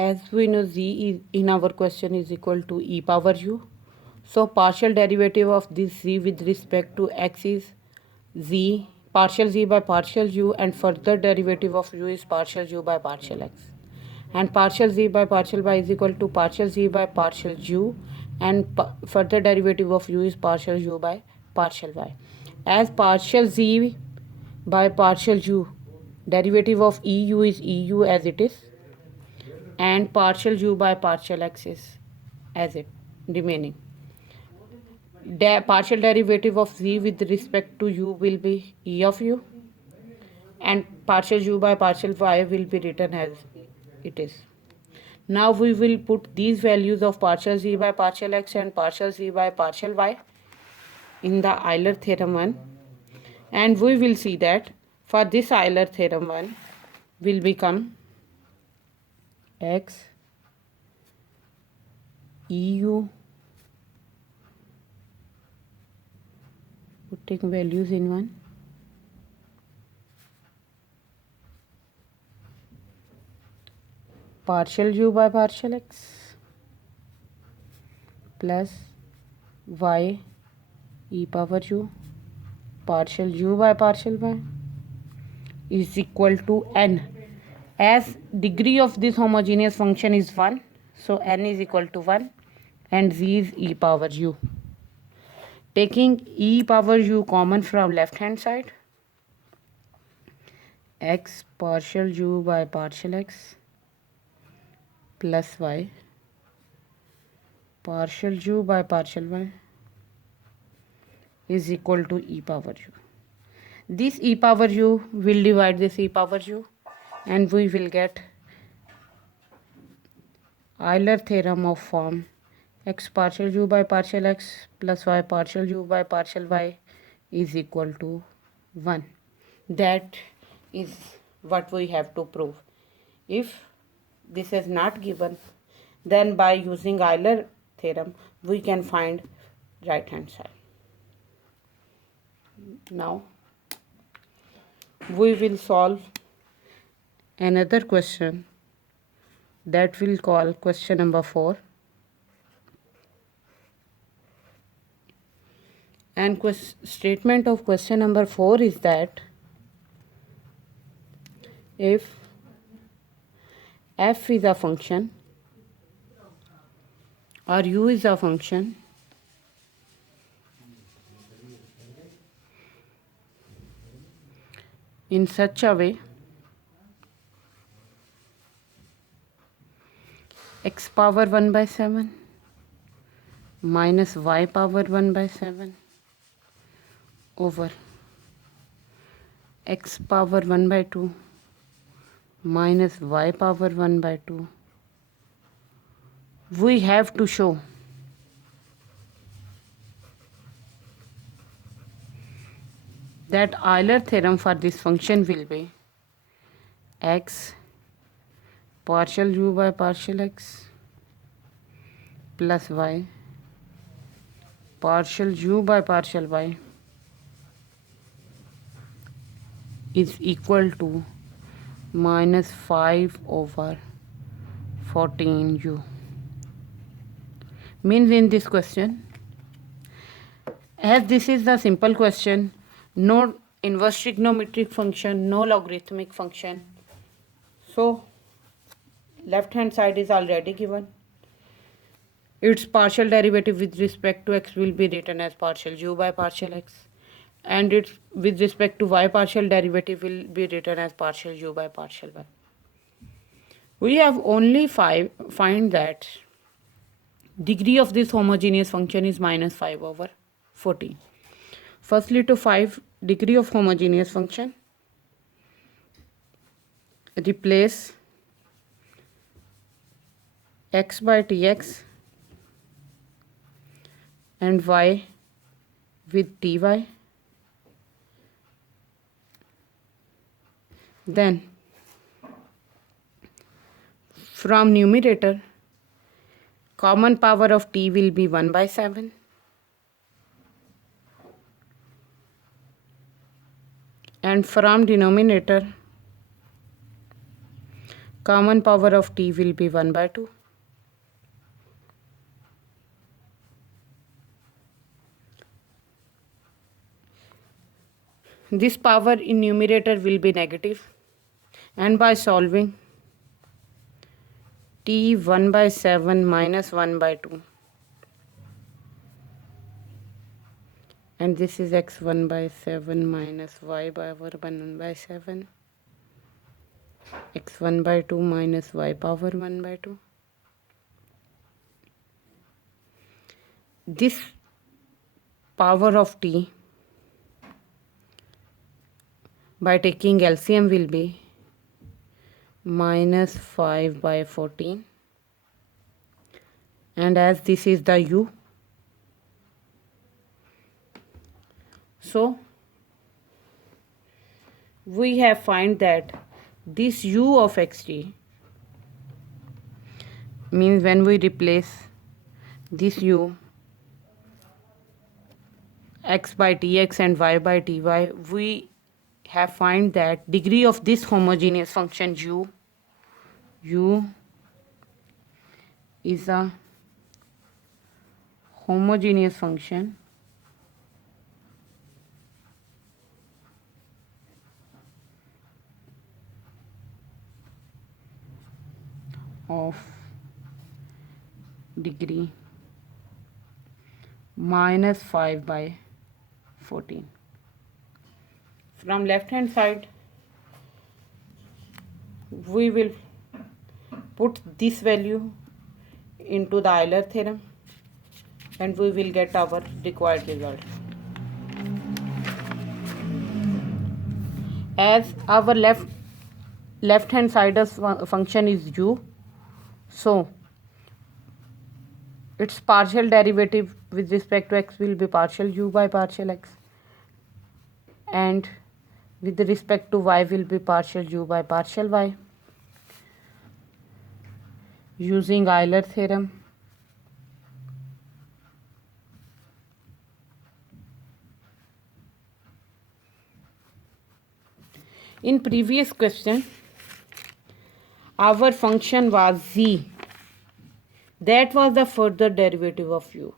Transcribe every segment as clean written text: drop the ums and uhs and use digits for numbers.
as we know, z is in our question is equal to e power u. So partial derivative of this z with respect to x is z, partial z by partial u, and further derivative of u is partial u by partial x. And partial z by partial y is equal to partial z by partial u, and further derivative of u is partial u by partial y. As partial z by partial u, derivative of eu is eu as it is, and partial u by partial x is as it remaining. Partial derivative of z with respect to u will be e of u, and partial u by partial y will be written as it is. Now we will put these values of partial z by partial x and partial z by partial y in the Euler Theorem 1, and we will see that for this Euler Theorem 1 will become x eu, putting values in 1, partial u by partial x plus y e power u partial u by partial y is equal to n. As degree of this homogeneous function is 1, so n is equal to 1 and z is e power u. Taking e power u common from left hand side, x partial u by partial x plus y partial u by partial y is equal to e power u. This e power u will divide this e power u, and we will get Euler theorem of form x partial u by partial x plus y partial u by partial y is equal to 1. That is what we have to prove. If this is not given, then by using Euler theorem we can find right hand side. Now we will solve another question that we'll call question number 4, and statement of question number 4 is that if f is a function or u is a function in such a way x power 1 by 7 minus y power 1 by 7 over x power 1 by 2 minus y power 1 by 2, we have to show that Euler theorem for this function will be x partial u by partial x plus y partial u by partial y is equal to minus 5 over 14u. Means in this question, as this is the simple question, no inverse trigonometric function, no logarithmic function, so left hand side is already given. Its partial derivative with respect to x will be written as partial u by partial x, and its with respect to y partial derivative will be written as partial u by partial y. We have only find that degree of this homogeneous function is minus 5 over 14. Firstly, to 5 degree of homogeneous function, replace x by tx and y with ty. Then from numerator, common power of t will be 1 by 7, and from denominator, Common power of t will be 1 by 2. This power in numerator will be negative, and by solving t 1 by 7 minus 1 by 2, and this is x 1 by 7 minus y power 1 by 7, x 1 by 2 minus y power 1 by 2. This power of t by taking LCM will be minus 5 by 14, and as this is the u, so we have find that this u of xt means when we replace this u x by tx and y by ty, we have find that degree of this homogeneous function u is a homogeneous function of degree minus 5 by 14. From left hand side we will put this value into the Euler theorem and we will get our required result. As our left hand side function is u, so its partial derivative with respect to x will be partial u by partial x, and with respect to y will be partial u by partial y. Using Euler theorem, in previous question our function was z, that was the further derivative of u,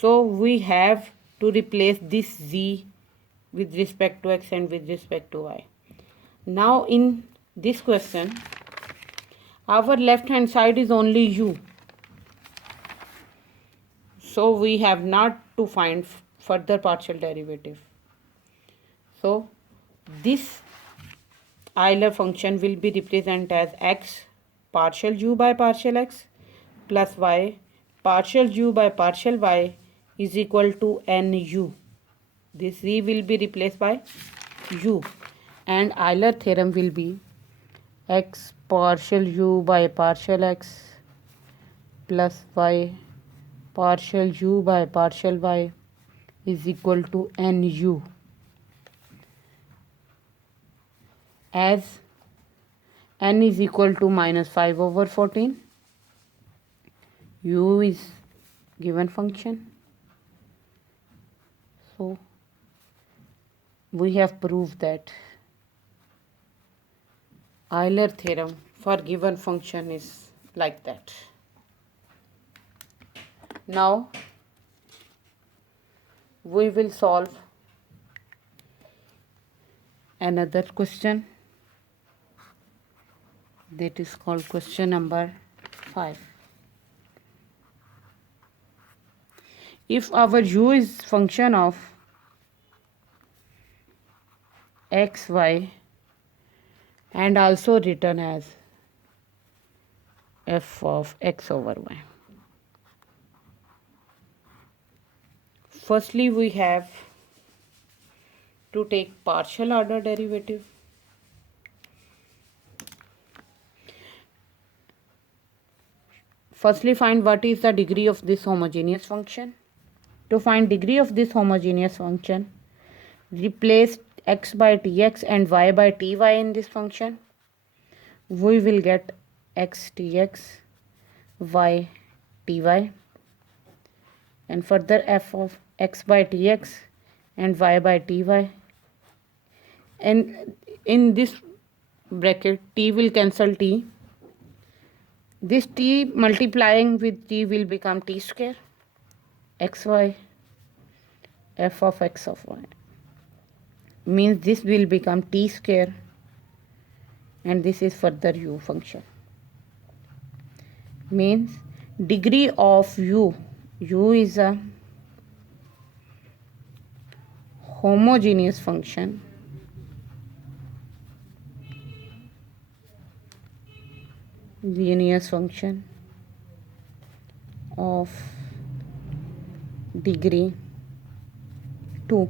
so we have to replace this z with respect to x and with respect to y. Now in this question our left hand side is only u, so we have not to find further partial derivative. So this Euler function will be represented as x partial u by partial x plus y partial u by partial y is equal to nu. This z will be replaced by u, and Euler theorem will be x partial u by partial x plus y partial u by partial y is equal to nu. As n is equal to minus 5 over 14, u is given function, so we have proved that Euler theorem for given function is like that. Now we will solve another question, that is called question number 5. If our u is function of x, y, and also written as f of x over y. Firstly, we have to take partial order derivative. Firstly, find what is the degree of this homogeneous function. To find degree of this homogeneous function, replace x by tx and y by ty in this function. We will get x tx, y ty, and further f of x by tx and y by ty. And in this bracket, t will cancel t. This t multiplying with t will become t square xy f of x of y, means this will become t square, and this is further u function, means degree of u is a homogeneous function of degree 2.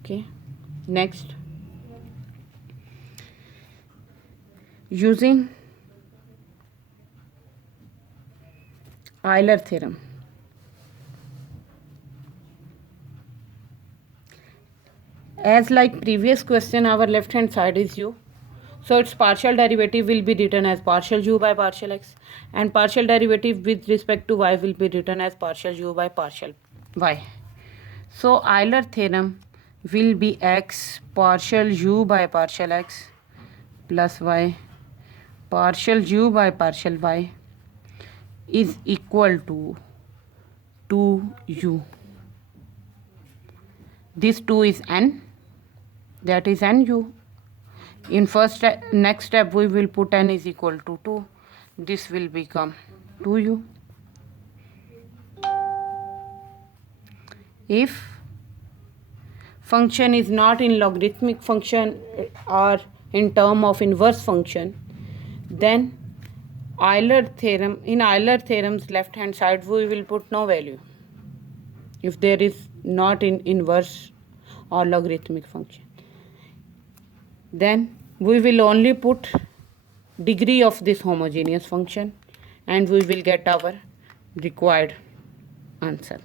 Okay, next, using Euler theorem, as like previous question, our left hand side is u, so its partial derivative will be written as partial u by partial x, and partial derivative with respect to y will be written as partial u by partial y. So Euler theorem will be x partial u by partial x plus y partial u by partial y is equal to 2u. This 2 is n, that is nu. In next step we will put n is equal to 2. This will become 2u. If function is not in logarithmic function or in term of inverse function, then in Euler theorem's left hand side we will put no value if there is not in inverse or logarithmic function. Then we will only put degree of this homogeneous function, and we will get our required answer.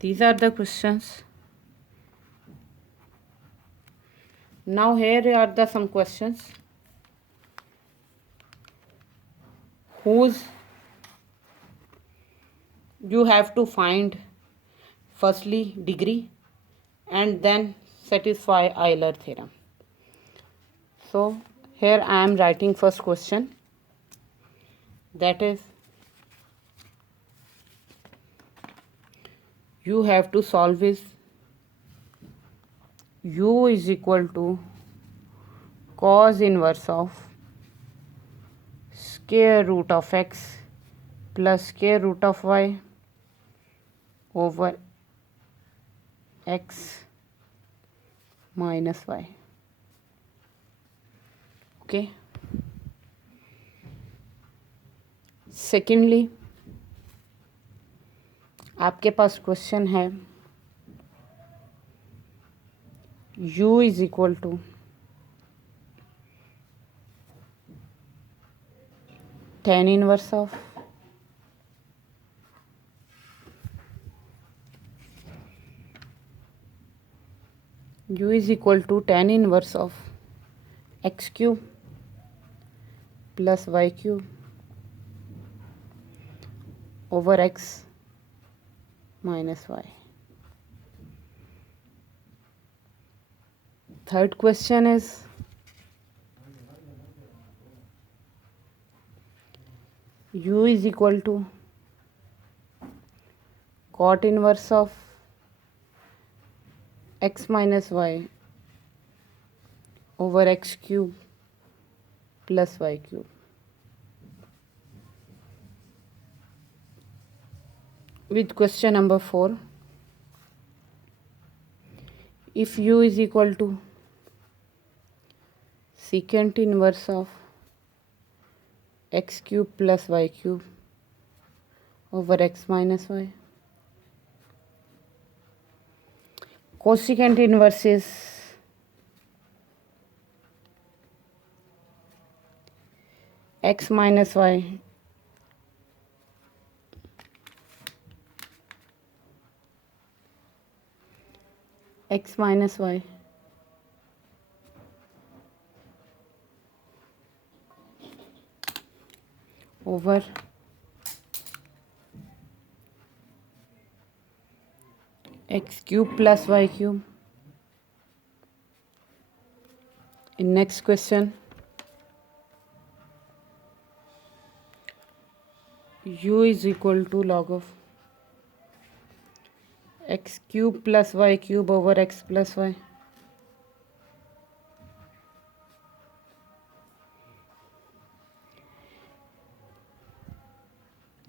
These are the questions. Now here are some questions whose you have to find firstly degree and then satisfy Euler theorem. So here I am writing first question, that is, you have to solve is u is equal to cos inverse of square root of x plus square root of y over x minus y. Okay. Secondly, आपके पास question है u is equal to tan inverse of x cube plus y cube over x minus y. Third question is u is equal to cot inverse of x minus y over x cube plus y cube. With question number 4, if u is equal to secant inverse of x cube plus y cube over x minus y, cosecant inverse is x minus y over x cube plus y cube. In next question, u is equal to log of x cube plus y cube over x plus y.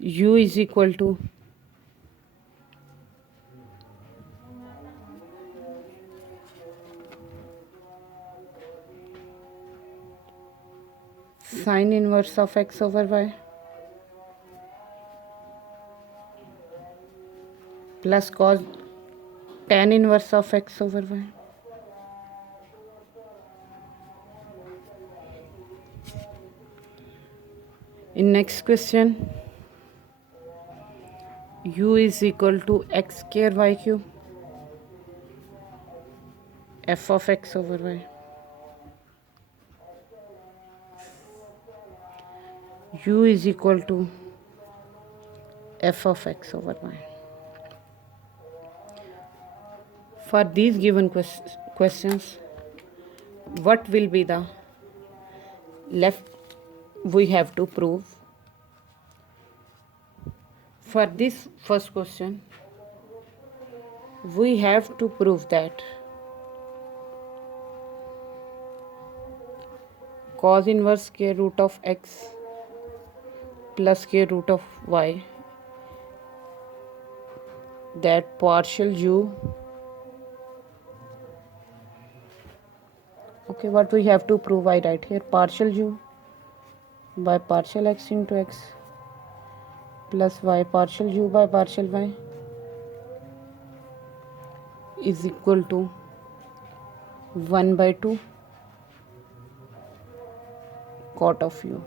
U is equal to sine inverse of x over y plus cos tan inverse of x over y. In next question, u is equal to x square y cube f of x over y. U is equal to f of x over y. For these given questions, what will be the left we have to prove? For this first question, we have to prove that cos inverse square root of x plus square root of y, that partial u, okay, what we have to prove, I write here partial u by partial x into x plus y partial u by partial y is equal to 1 by 2 cot of u.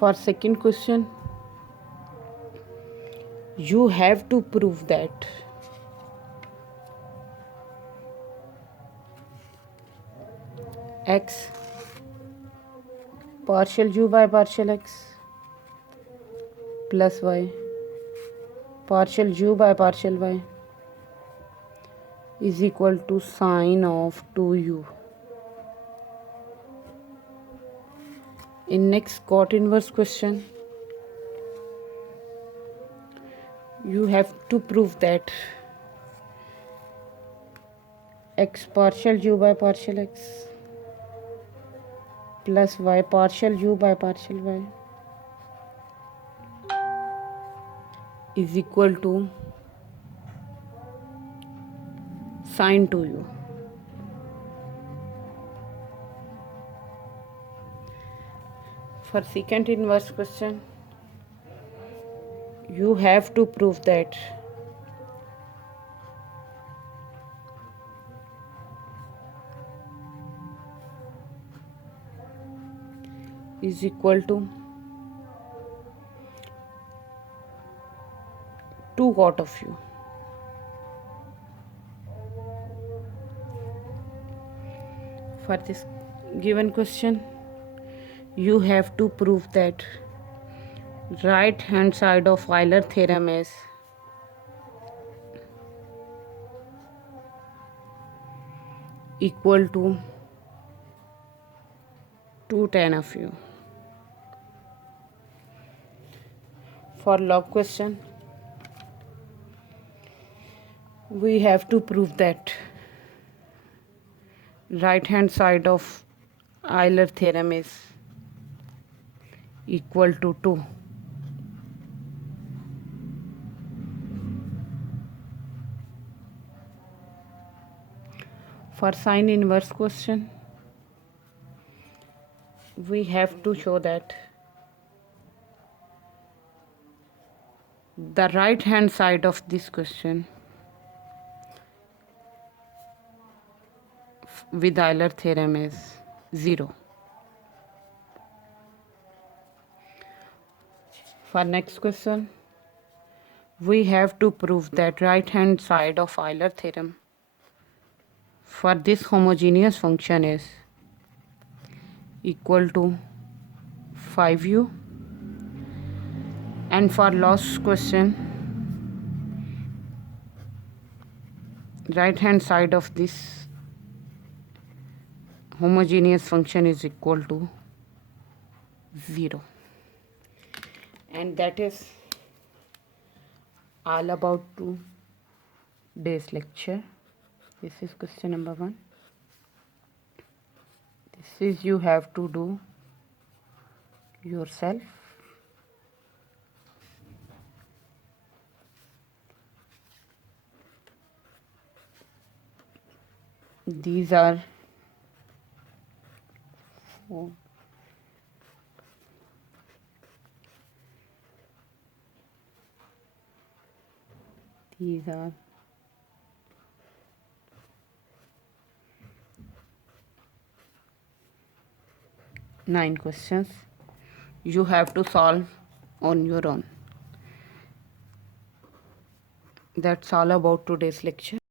For second question, you have to prove that x partial u by partial x plus y partial u by partial y is equal to sine of 2u. In next cot inverse question, you have to prove that x partial u by partial x plus y partial u by partial y is equal to sine 2u. For secant inverse question, you have to prove that is equal to 2 cot of u. For this given question, you have to prove that right hand side of Euler theorem is equal to 2 tan of u. For log question, we have to prove that right hand side of Euler theorem is equal to 2. For sine inverse question, we have to show that the right hand side of this question with Euler theorem is 0. For next question, we have to prove that right hand side of Euler theorem for this homogeneous function is equal to 5u, and for last question, right hand side of this homogeneous function is equal to 0. And that is all about today's lecture. This is question number 1. This is you have to do yourself. These are 4. These are 9 questions you have to solve on your own. That's all about today's lecture.